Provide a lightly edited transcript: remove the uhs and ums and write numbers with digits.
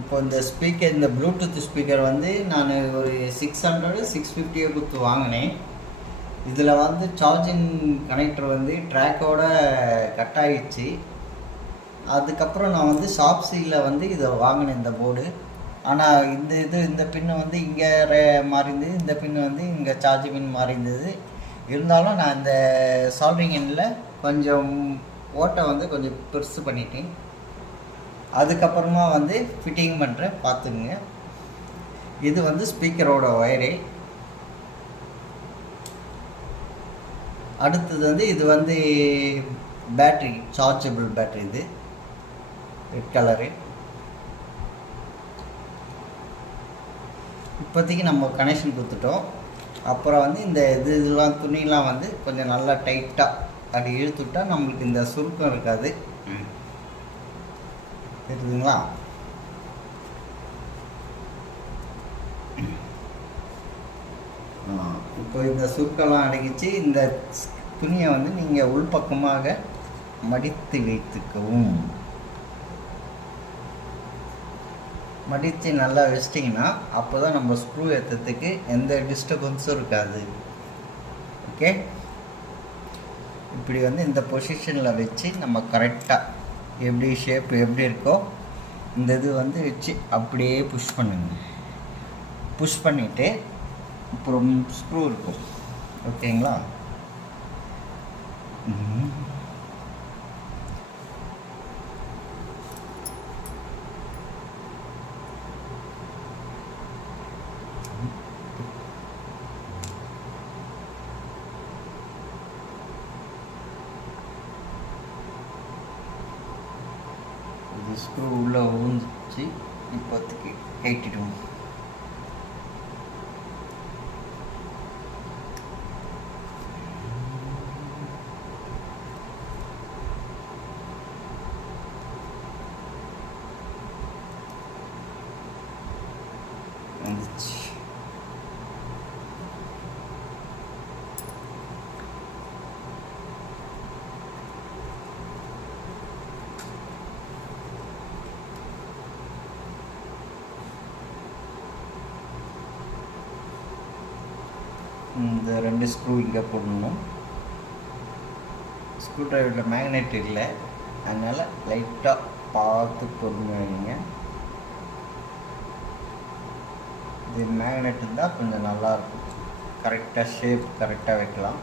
இப்போ இந்த ஸ்பீக்கர், இந்த ப்ளூடூத் ஸ்பீக்கர் வந்து நான் ஒரு 600 650 கொடுத்து வாங்கினேன். இதில் வந்து சார்ஜிங் கனெக்டர் வந்து ட்ராக்கோட கட் ஆகிடுச்சு. அதுக்கப்புறம் நான் வந்து ஷாப்ஸியில் வந்து இதை வாங்கினேன் இந்த போர்டு. ஆனால் இந்த பின்னு வந்து இங்கே மாறி இருந்தது, இந்த பின்னு வந்து இங்கே சார்ஜ் பின் மாறி இருந்தது. இருந்தாலும் நான் இந்த சால்விங் எண்ணில் கொஞ்சம் ஓட்டை வந்து கொஞ்சம் பெருசு பண்ணிட்டேன். அதுக்கப்புறமா வந்து ஃபிட்டிங் பண்ணுறேன், பார்த்துங்க. இது வந்து ஸ்பீக்கரோட ஒயரு. அடுத்தது வந்து இது வந்து பேட்ரி, சார்ஜபிள் பேட்ரி. இது ரெட் கலரு. இப்போதைக்கு நம்ம கனெக்ஷன் கொடுத்துட்டோம். அப்புறம் வந்து இந்த இதெல்லாம் துணியெலாம் வந்து கொஞ்சம் நல்லா டைட்டாக அப்படி இழுத்துட்டா நம்மளுக்கு இந்த சுருக்கம் இருக்காது. தெரியுதுங்களா? இப்போ இந்த சுருக்கெல்லாம் அடங்கிச்சு. இந்த துணியை வந்து நீங்கள் உள்பக்கமாக மடித்து வைத்துக்கவும். மடித்து நல்லா வச்சிட்டிங்கன்னா அப்போ தான் நம்ம ஸ்க்ரூ ஏற்றுறதுக்கு எந்த டிஸ்டர்பன்ஸும் இருக்காது. ஓகே, இப்படி வந்து இந்த பொசிஷனில் வச்சு நம்ம கரெக்டாக எப்படி ஷேப் எப்படி இருக்கோ இந்த இது வந்து வச்சு அப்படியே புஷ் பண்ணுங்க. புஷ் பண்ணிவிட்டு அப்புறம் ஸ்க்ரூ இருக்கும். ஓகேங்களா? இது ஸ்க்ரூ உள்ளே ஊந்துச்சு. இப்போதைக்கு கைட்டிடுவோம். வந்துச்சு. இந்த 2 ஸ்க்ரூ இங்கே போடணும். ஸ்க்ரூ ட்ரைவரில் மேக்னெட் இல்லை, அதனால் லைட்டாக பார்த்து பொறுமைங்க. இது மேக்னெட் இருந்தால் கொஞ்சம் நல்லாயிருக்கும். கரெக்டாக ஷேப் கரெக்டாக வைக்கலாம்.